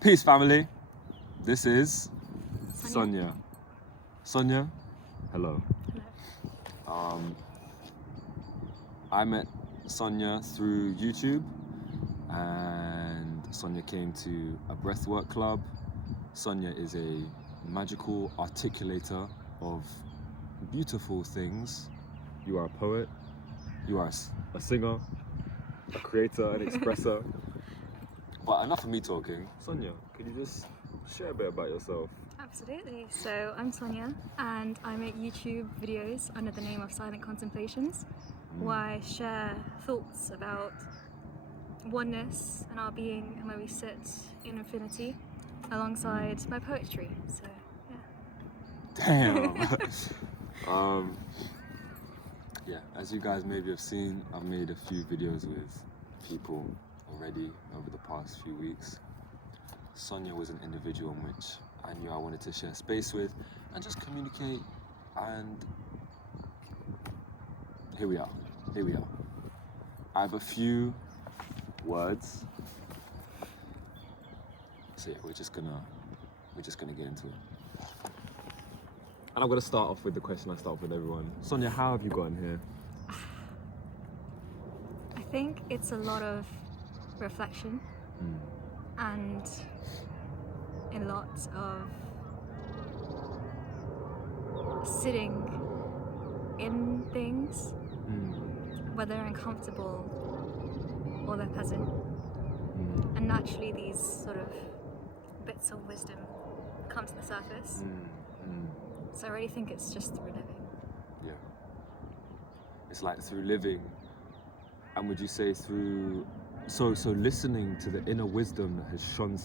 Peace, family. This is Sonia. Sonia, hello. Hello. I met Sonia through YouTube, and Sonia came to a breathwork club. Sonia is a magical articulator of beautiful things. You are a poet, you are a singer, a creator, an expresser. But enough of me talking. Sonia, could you just share a bit about yourself? Absolutely. So I'm Sonia, and I make YouTube videos under the name of Silent Contemplations, where I share thoughts about oneness and our being and where we sit in infinity alongside my poetry. So yeah. Damn. Yeah, as you guys maybe have seen, I've made a few videos with people already over the past few weeks. Sonia was an individual in which I knew I wanted to share space with and just communicate, and here we are. I have a few words. So yeah, we're just gonna get into it. And I'm gonna start off with the question I start off with everyone. Sonia, how have you gotten here? I think it's a lot of reflection and a lot of sitting in things, whether they're uncomfortable or they're pleasant. And naturally these sort of bits of wisdom come to the surface. So I really think it's just through living. Yeah. It's like through living. And would you say through, so listening to the inner wisdom that has shone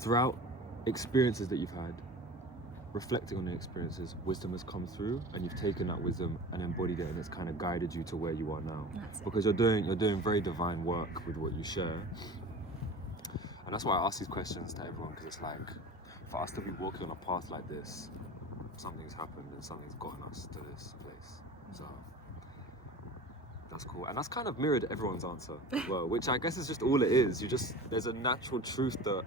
throughout experiences that you've had, reflecting on the experiences, wisdom has come through, and you've taken that wisdom and embodied it, and it's kind of guided you to where you are now. That's it. Because you're doing very divine work with what you share. And that's why I ask these questions to everyone, because it's like, for us to be walking on a path like this, something's happened and something's gotten us to this place. So that's cool. And that's kind of mirrored everyone's answer as well, which I guess is just all it is. There's a natural truth that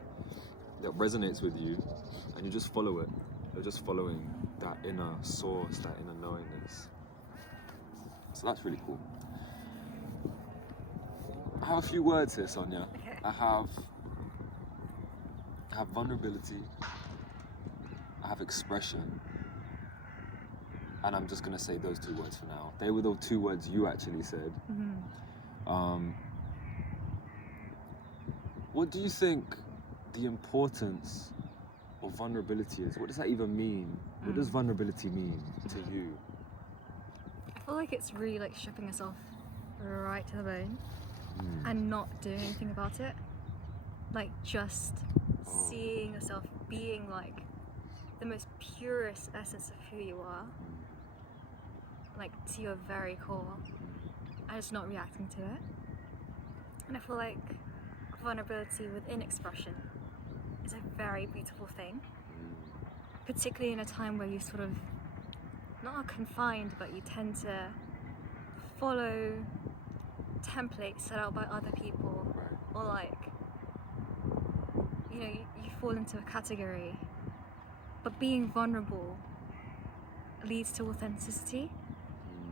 resonates with you, and you just follow it. You're just following that inner source, that inner knowingness. So that's really cool. I have a few words here, Sonia. Okay. I have vulnerability, I have expression, and I'm just gonna say those two words for now. They were the two words you actually said. What do you think the importance of vulnerability is? What does that even mean? What does vulnerability mean to you? I feel like it's really like stripping yourself right to the bone and not doing anything about it. Like just seeing yourself being like the most purest essence of who you are, like to your very core, and just not reacting to it. And I feel like vulnerability within expression is a very beautiful thing, particularly in a time where you sort of not are confined, but you tend to follow templates set out by other people, or like, you know, you fall into a category. But being vulnerable leads to authenticity,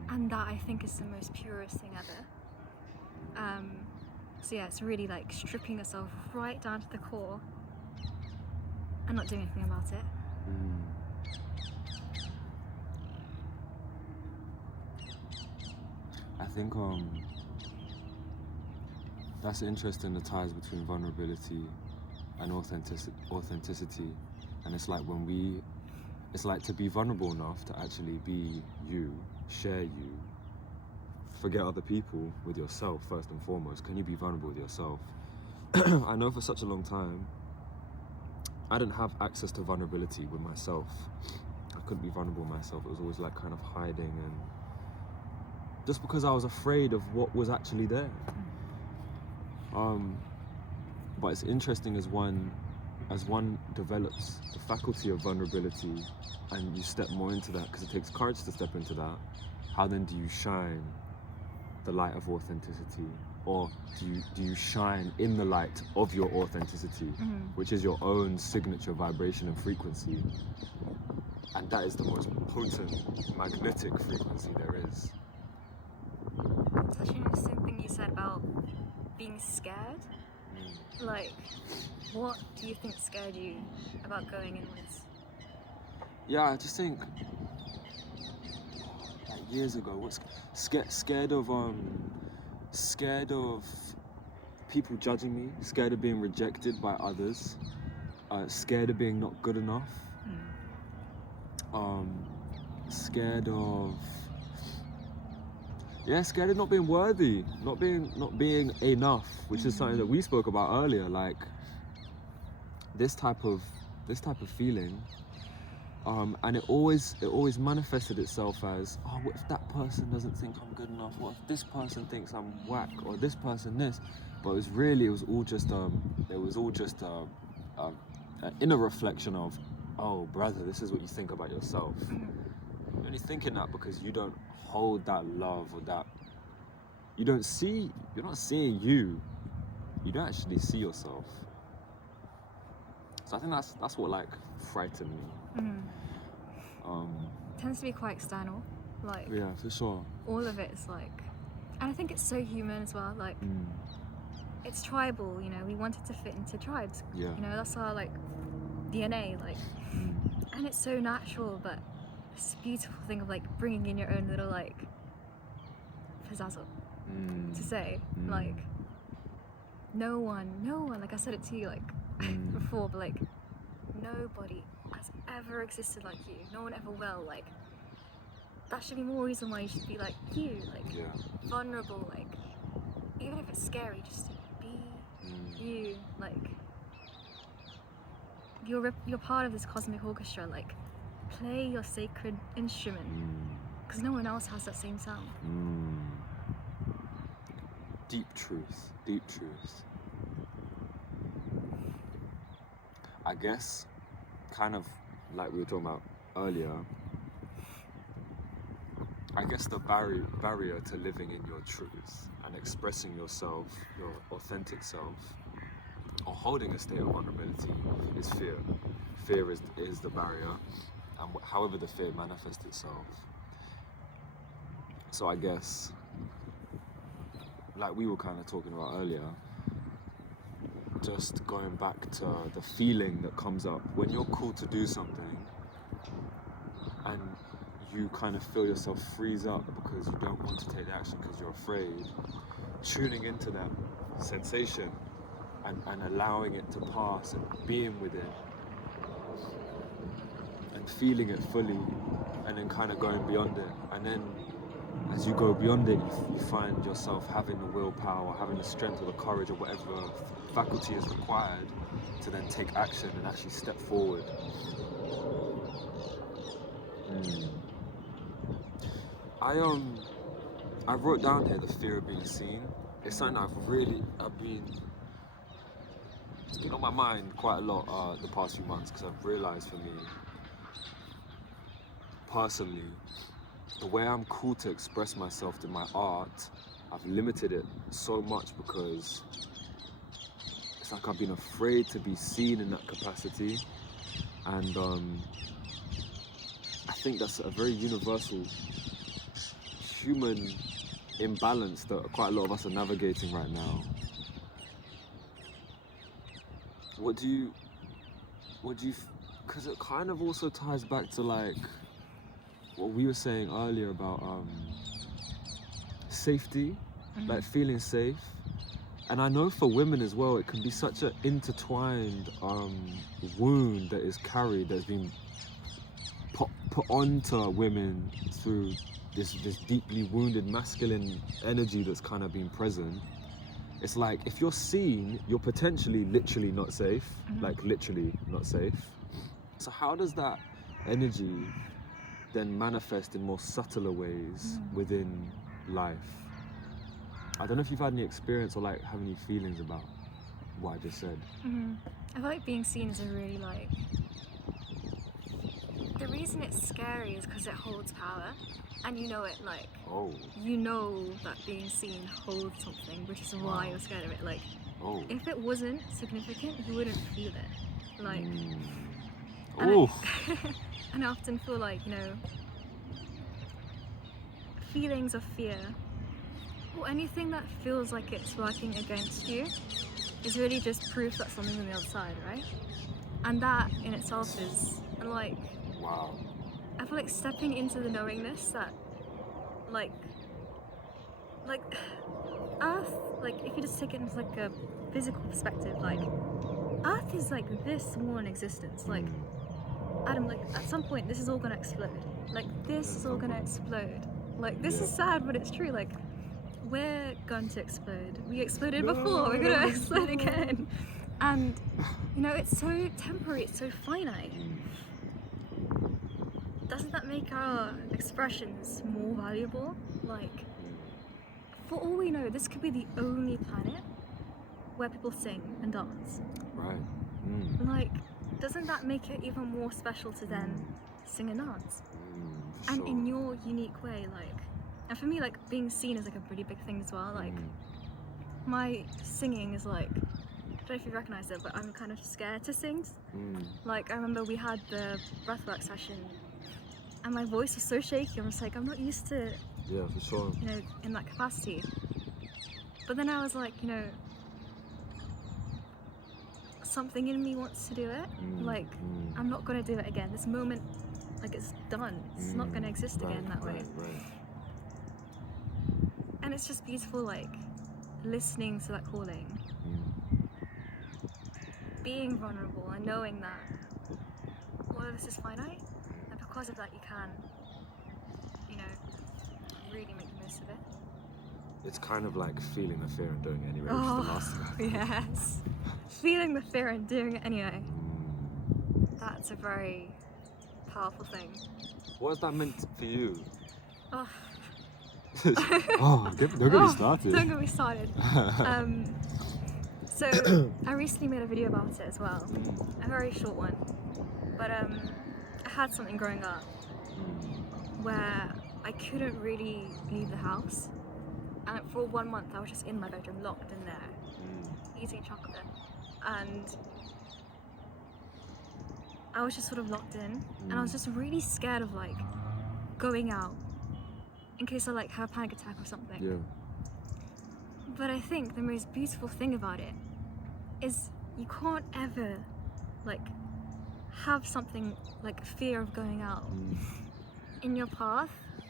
and that I think is the most purest thing ever. So yeah, it's really like stripping yourself right down to the core and not doing anything about it. I think that's interesting, the ties between vulnerability and authenticity. And it's like it's like to be vulnerable enough to actually be you, share you, forget other people, with yourself first and foremost. Can you be vulnerable with yourself? I know for such a long time, I didn't have access to vulnerability with myself. I couldn't be vulnerable with myself. It was always like kind of hiding, and just because I was afraid of what was actually there. But it's interesting as one develops the faculty of vulnerability and you step more into that, because it takes courage to step into that, how then do you shine the light of authenticity or do you shine in the light of your authenticity, which is your own signature vibration and frequency, and that is the most potent magnetic frequency there is. Such an interesting thing you said about being scared. Like, what do you think scared you about going inwards? Yeah, I just think like years ago, what's scared of people judging me, scared of being rejected by others, scared of being not good enough, scared of not being worthy, not being enough, which is something that we spoke about earlier. Like this type of feeling, and it always manifested itself as, oh, what if that person doesn't think I'm good enough? What if this person thinks I'm whack, or this person this? But it was all just an inner reflection of, oh brother, this is what you think about yourself. You're only thinking that because you don't hold that love, or that you're not seeing you don't actually see yourself. So I think that's what like frightened me. Tends to be quite external, like, yeah, for sure. all of it is like, and I think it's so human as well, like it's tribal, you know, we wanted to fit into tribes, Yeah. you know, that's our like DNA, like, and it's so natural. But this beautiful thing of like bringing in your own little like pizzazzle to say, like, no one, like I said it to you like before, but like nobody has ever existed like you, no one ever will. Like, that should be more reason why you should be like you, like vulnerable, like even if it's scary, just be you. Like, you're part of this cosmic orchestra, like play your sacred instrument, because no one else has that same sound. Deep truth. I guess, kind of like we were talking about earlier, I guess the barrier to living in your truth and expressing yourself, your authentic self, or holding a state of vulnerability is fear. Fear is the barrier, and however the fear manifests itself. So I guess, like we were kind of talking about earlier, just going back to the feeling that comes up when you're called to do something and you kind of feel yourself freeze up because you don't want to take the action because you're afraid, tuning into that sensation and allowing it to pass and being with it and feeling it fully, and then kind of going beyond it. And then as you go beyond it, you find yourself having the willpower, having the strength or the courage or whatever faculty is required to then take action and actually step forward. I wrote down here the fear of being seen. It's something it's been on my mind quite a lot the past few months, because I've realised for me personally, the way I'm called to express myself through my art, I've limited it so much because it's like I've been afraid to be seen in that capacity, and I think that's a very universal human imbalance that quite a lot of us are navigating right now. What do you, because it kind of also ties back to like what we were saying earlier about safety, like feeling safe. And I know for women as well, it can be such an intertwined wound that is carried, that's been put onto women through this deeply wounded masculine energy that's kind of been present. It's like, if you're seen, you're potentially literally not safe, like literally not safe. So how does that energy then manifest in more subtler ways within life? I don't know if you've had any experience or like have any feelings about what I just said. I feel like being seen is a really like the reason it's scary is because it holds power, and you know it. Like, Oh. you know that being seen holds something, which is why you're scared of it. Like, Oh. if it wasn't significant, you wouldn't feel it. Like, and Oh. and I often feel like, you know, feelings of fear or anything that feels like it's working against you is really just proof that something's on the other side, right? And that in itself is, and like, Wow. I feel like stepping into the knowingness that, like Earth, like if you just take it into like a physical perspective, like Earth is like this one existence. Like, Adam, like at some point this is all gonna explode. Like this is all gonna explode. Like this is sad, but it's true. Like we're going to explode. We exploded before. We're gonna explode again. And you know, it's so temporary. It's so finite. Doesn't that make our expressions more valuable? Like, for all we know, this could be the only planet where people sing and dance. Right. Like, doesn't that make it even more special to then sing and dance? For And sure. in your unique way, like, and for me, like, being seen is like a pretty big thing as well. Like, my singing is like, I don't know if you recognize it, but I'm kind of scared to sing. Like, I remember we had the breathwork session and my voice was so shaky. I was like, I'm not used to, Yeah, for sure. you know, in that capacity. But then I was like, you know, something in me wants to do it. Like, I'm not gonna do it again. This moment, like, it's done. It's not gonna exist again that way. Right. And it's just beautiful, like, listening to that calling, being vulnerable and knowing that all of this is finite, and because of that you can, you know, really make the most of it. It's kind of like feeling the fear and doing it anyway, which is the last thing. Yes. Feeling the fear and doing it anyway. That's a very powerful thing. What has that meant for you? Oh, Don't get me started. Don't get me started. So I recently made a video about it as well, a very short one. But I had something growing up where I couldn't really leave the house, and for 1 month I was just in my bedroom, locked in there, eating chocolate, and I was just sort of locked in, and I was just really scared of like going out in case I like have a panic attack or something. Yeah. But I think the most beautiful thing about it is you can't ever like have something like fear of going out in your path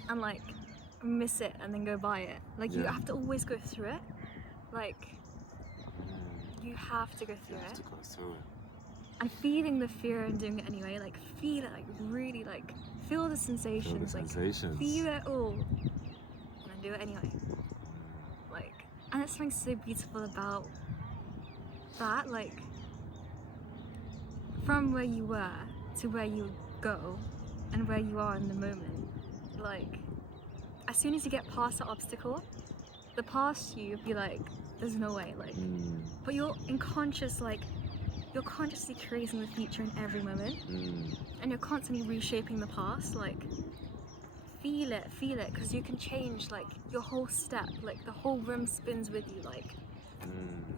and like miss it and then go by it. Like you have to always go through it. Like you have to go through You have it. to go through it. And feeling the fear and doing it anyway, like feel it, like really like feel the sensations, feel it all, and then do it anyway. Like, and there's something so beautiful about that, like from where you were to where you go and where you are in the moment. Like, as soon as you get past that obstacle, the past you'd be like, there's no way, like, but you're in conscious, like, you're consciously creating the future in every moment, and you're constantly reshaping the past. Like, feel it, because you can change, like, your whole step, like, the whole room spins with you, like,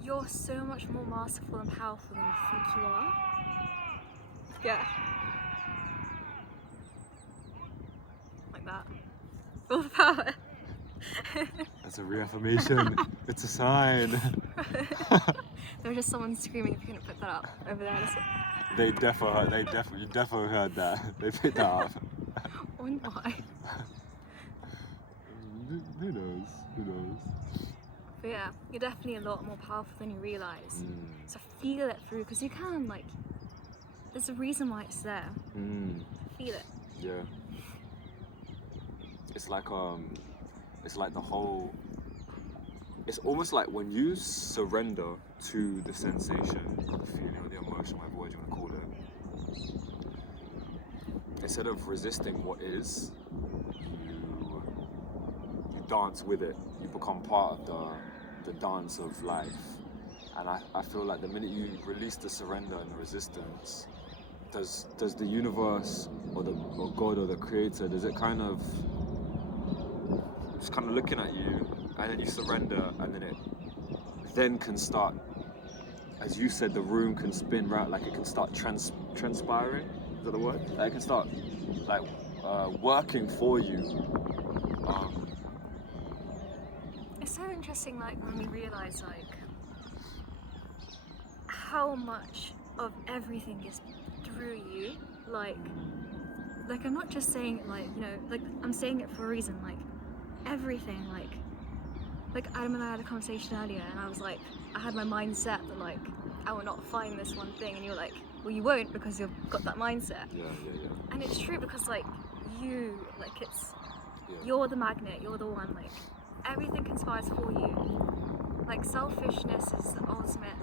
you're so much more masterful and powerful than you think you are. Yeah. Like that. Full of power. That's a reaffirmation. It's a sign. There was just someone screaming if you couldn't put that up over there. You definitely heard that. They picked that up. I wonder why. Who knows? But yeah, you're definitely a lot more powerful than you realise. So feel it through, because you can, like, there's a reason why it's there. Feel it. Yeah. It's like the whole, it's almost like when you surrender to the sensation, the feeling, or the emotion, whatever word you want to call it, instead of resisting what is, you dance with it. You become part of the dance of life. And I feel like the minute you release the surrender and the resistance, does the universe or God or the creator, does it kind of just kind of looking at you, and then you surrender, and then it then can start, as you said, the room can spin right, like it can start transpiring, is that the word? Like it can start like working for you. It's so interesting, like when we realize like how much of everything is through you. Like I'm not just saying it like, you know, like I'm saying it for a reason. Like everything, like Adam and I had a conversation earlier, and I was like, I had my mindset that like I will not find this one thing, and you're like, well, you won't, because you've got that mindset. Yeah. And it's true, because like you, like it's, Yeah. you're the magnet, you're the one, like everything conspires for you. Like selfishness is the ultimate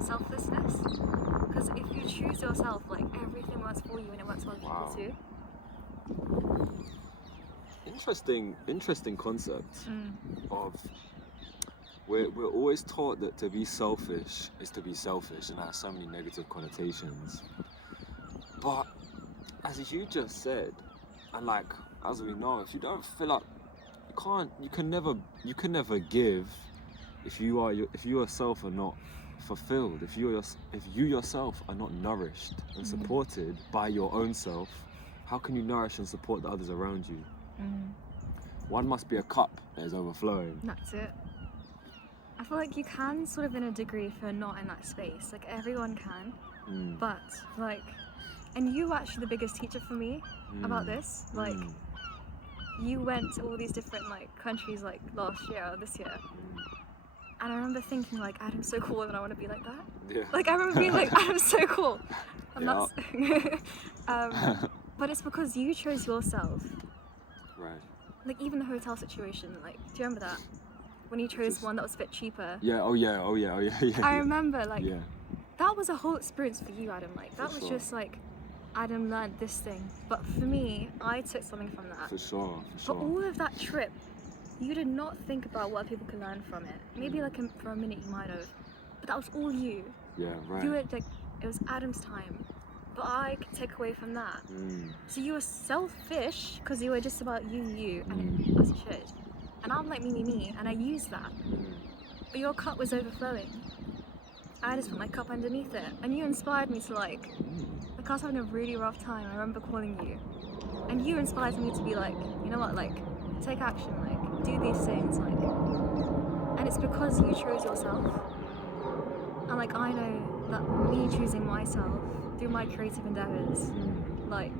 selflessness, because if you choose yourself, like everything works for you and it works for other people too. Interesting concept of we're always taught that to be selfish is to be selfish, and that has so many negative connotations. But as you just said, and like as we know, if you don't fill up, you can never give if you yourself are not fulfilled, if you yourself are not nourished and supported by your own self. How can you nourish and support the others around you? One must be a cup that is overflowing. That's it. I feel like you can sort of in a degree if you're not in that space. Like everyone can, but like, and you were actually the biggest teacher for me about this. Like you went to all these different like countries like last year or this year, and I remember thinking like, Adam's so cool and I want to be like that. Yeah. Like I remember being like, Adam's so cool. I'm not but it's because you chose yourself. Right. Like even the hotel situation, like do you remember that? When you chose one that was a bit cheaper. Yeah, oh yeah. I remember like, yeah. that was a whole experience for you, Adam. Like that was just like, Adam learned this thing. But for me, I took something from that. For sure. But all of that trip, you did not think about what people could learn from it. Maybe like for a minute you might have, but that was all you. Yeah, right. You were like, it was Adam's time. But I could take away from that. So you were selfish because you were just about you, and as you should. And I'm like me, and I used that. But your cup was overflowing. I just put my cup underneath it, and you inspired me to like I was having a really rough time. I remember calling you, and you inspired me to be like, you know what, like take action, like do these things, like. And it's because you chose yourself. And like I know that me choosing myself through my creative endeavors, like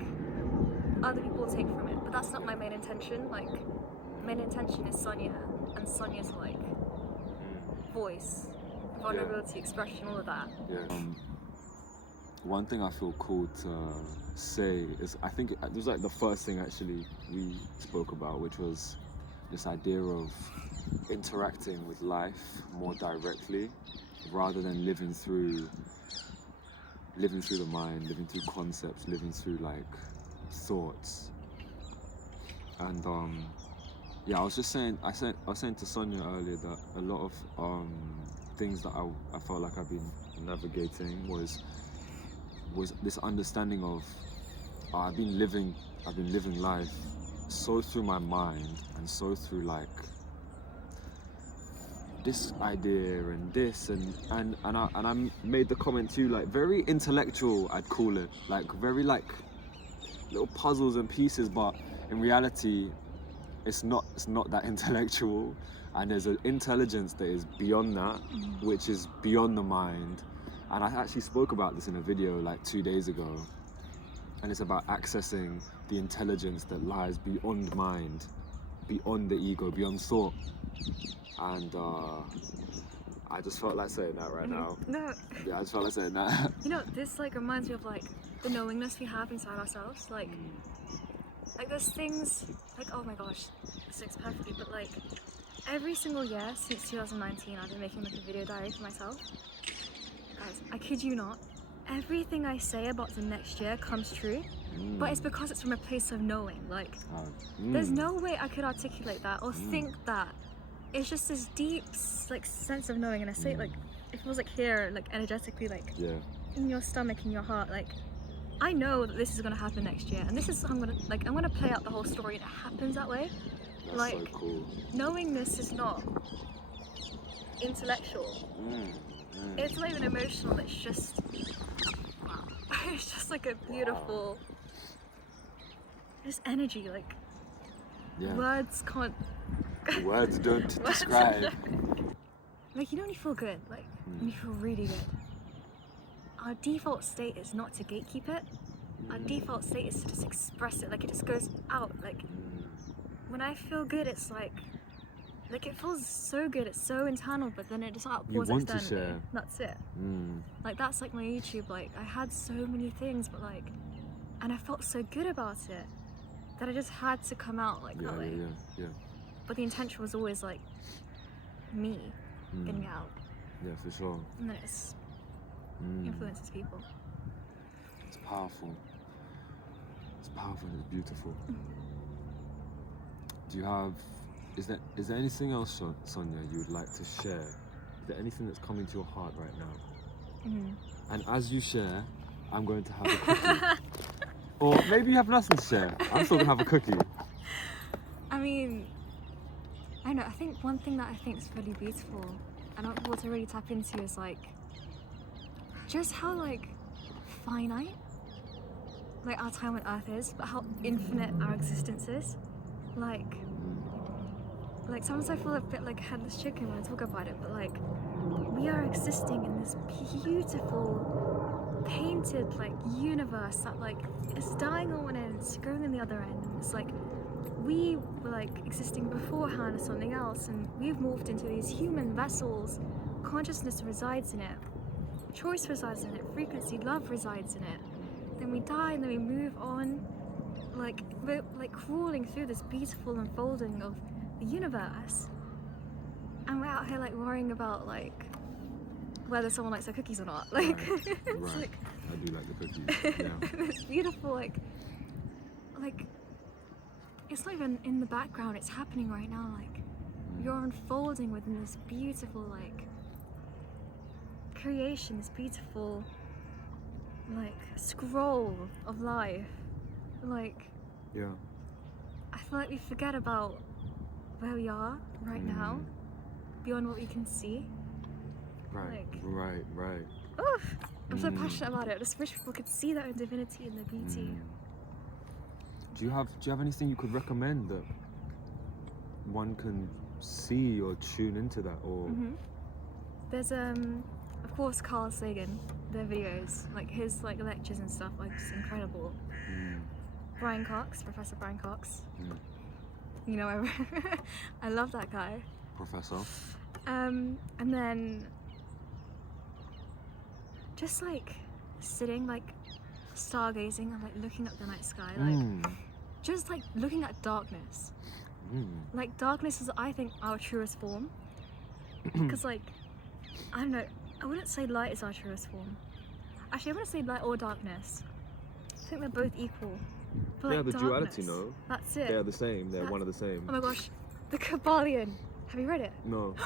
other people will take from it, but that's not my main intention. Like main intention is Sonia, and Sonia's like voice, vulnerability, expression, all of that. Yeah. One thing I feel cool to say is, I think it was like the first thing actually we spoke about, which was this idea of interacting with life more directly, rather than living through the mind, living through concepts, living through like thoughts. And yeah, I was saying to Sonia earlier that a lot of things that I felt like I've been navigating was this understanding of I've been living life so through my mind, and so through like this idea and this and I made the comment too, like very intellectual, I'd call it, like very like little puzzles and pieces, but in reality it's not that intellectual, and there's an intelligence that is beyond that, which is beyond the mind. And I actually spoke about this in a video like 2 days ago, and it's about accessing the intelligence that lies beyond mind, beyond the ego, beyond thought. And I just felt like saying that right now. No. Yeah, I just felt like saying that. You know, this like reminds me of like the knowingness we have inside ourselves. Like there's things like, oh my gosh, this looks perfectly, but like every single year since 2019 I've been making like a video diary for myself. Guys, I kid you not, everything I say about the next year comes true, but it's because it's from a place of knowing. Like there's no way I could articulate that or think that. It's just this deep like sense of knowing, and I say it like it feels like here, like energetically, like in your stomach, in your heart, like I know that this is gonna happen next year, and this is I'm gonna play out the whole story, and it happens that way. That's Like, so cool. knowingness is not intellectual. It's not even emotional. It's just wow. It's just like a beautiful, just energy. Like words can't. Words don't Words describe. don't. Like, you know when you feel good, like when you feel really good. Our default state is not to gatekeep it. Our default state is to just express it. Like, it just goes out. Like, when I feel good, it's like it feels so good. It's so internal, but then it just outpours want to externally. share. That's it. Like, that's like my YouTube. Like, I had so many things, but like, and I felt so good about it that I just had to come out like that way. Yeah. But the intention was always like me getting it out, Yeah, for sure. and then it's influences people. It's powerful. It's powerful and it's beautiful. Do you have? Is there anything else, Sonia, you would like to share? Is there anything that's coming to your heart right now? And as you share, I'm going to have a cookie. Or maybe you have nothing to share. I'm still gonna have a cookie. I mean, I don't know. I think one thing that I think is really beautiful, and I want to really tap into, is like just how like finite like our time on Earth is, but how infinite our existence is. Like sometimes I feel a bit like a headless chicken when I talk about it, but like we are existing in this beautiful painted like universe that like is dying on one end, it's growing on the other end, and it's like we were like existing beforehand as something else, and we've morphed into these human vessels. Consciousness resides in it, choice resides in it, frequency, love resides in it. Then we die, and then we move on, like we're like crawling through this beautiful unfolding of the universe, and we're out here like worrying about like whether someone likes their cookies or not. Like, it's like, I do like the cookies. Yeah. it's beautiful. Like it's not even in the background. It's happening right now. Like you're unfolding within this beautiful like creation, this beautiful like scroll of life. Like I feel like we forget about where we are right now, beyond what we can see. Right. Oof, I'm so passionate about it. I just wish people could see their own divinity and their beauty. Do you have anything you could recommend that one can see or tune into that, or? There's of course Carl Sagan. Their videos, like his like lectures and stuff, are just incredible. Brian Cox, Professor Brian Cox. You know, I love that guy. Professor. And then just like sitting, like stargazing and like looking up the night sky, like just like looking at darkness. Like darkness is, I think, our truest form. Because like, I don't know, I wouldn't say light is our truest form. Actually, I wouldn't say light or darkness. I think they're both equal. But Yeah, like the darkness, duality, no? That's it. They're the same. They're one of the same. Oh my gosh, the Kabbalion. Have you read it? No.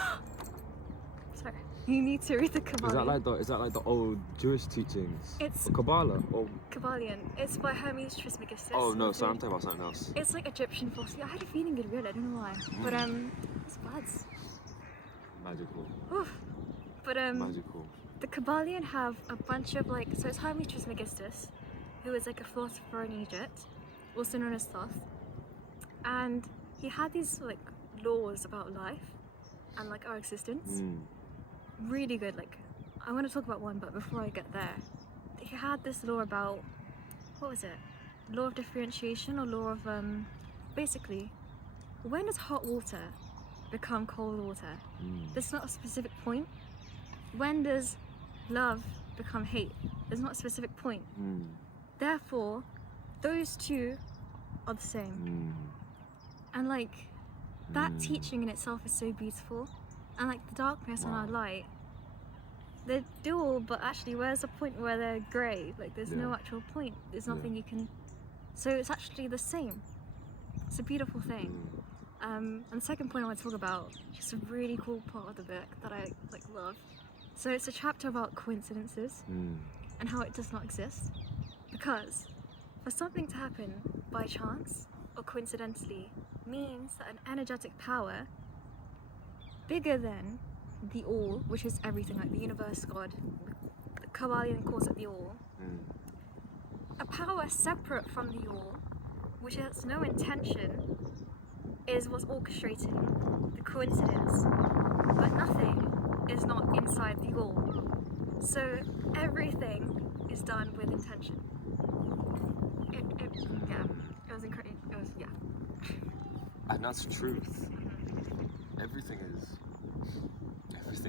Sorry. You need to read the Kabbalion. Is that like the old Jewish teachings? It's or Kabbalah or Kabbalion. It's by Hermes Trismegistus. Oh no, sorry, I'm talking about something else. It's like Egyptian philosophy. I had a feeling you'd read it. I don't know why. But it's bad. Magical. Oof. But Magical. the Kabbalion have a bunch of like, so it's Hermes Trismegistus, who is like a philosopher in Egypt, also known as Thoth, and he had these like laws about life and like our existence. Really good. Like, I want to talk about one, but before I get there, he had this law about, what was it? Law of differentiation, or law of basically, when does hot water become cold water? There's not a specific point. When does love become hate? There's not a specific point. Therefore, those two are the same. And like, that teaching in itself is so beautiful. And like the darkness and our light, they're dual, but actually where's the point where they're grey? Like there's no actual point. There's nothing you can, so it's actually the same. It's a beautiful thing. And the second point I want to talk about, just a really cool part of the book that I like love. So it's a chapter about coincidences and how it does not exist, Because for something to happen by chance or coincidentally means that an energetic power bigger than the all, which is everything, like the universe, God, the Kabbalion calls it the all, a power separate from the all, which has no intention, is what's orchestrating the coincidence, but nothing is not inside the all. So everything is done with intention. It was incredible. And that's truth. Everything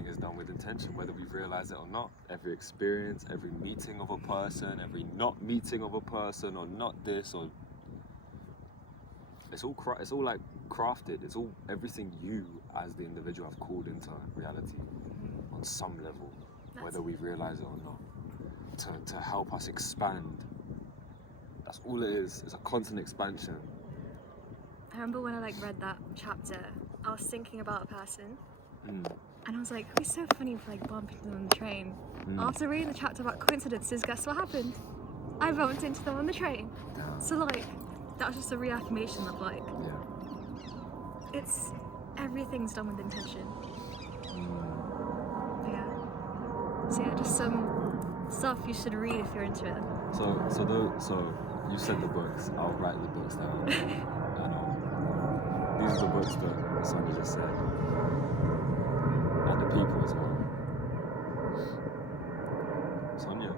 is done with intention, whether we realize it or not. Every experience, every meeting of a person, every not meeting of a person, or not this, or it's all like crafted. It's all everything you as the individual have called into reality on some level, whether we realize it or not, to help us expand. That's all it is. It's a constant expansion. I remember when I read that chapter, I was thinking about a person, and I was like, "Who's so funny for bumping them on the train?" After reading the chapter about coincidences, guess what happened? I bumped into them on the train. Damn. So that was just a reaffirmation of it's everything's done with intention. So just some stuff you should read if you're into it. So you said the books. I'll write the books down. These are the books that Sonia just said, and the people as well. Sonia,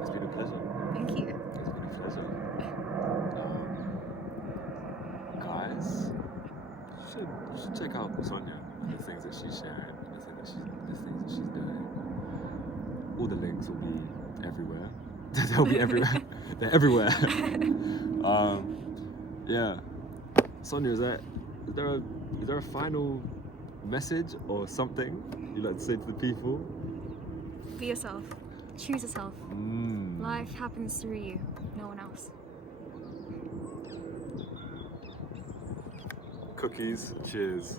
it's been a pleasure. Thank you. It's been a pleasure. Guys, you should check out Sonia and the things that she's sharing, the things that she's doing. All the links will be everywhere. They'll be everywhere. They're everywhere. Yeah. Sonia, is there a final message or something you'd like to say to the people? Be yourself. Choose yourself. Life happens through you, no one else. Cookies. Cheers.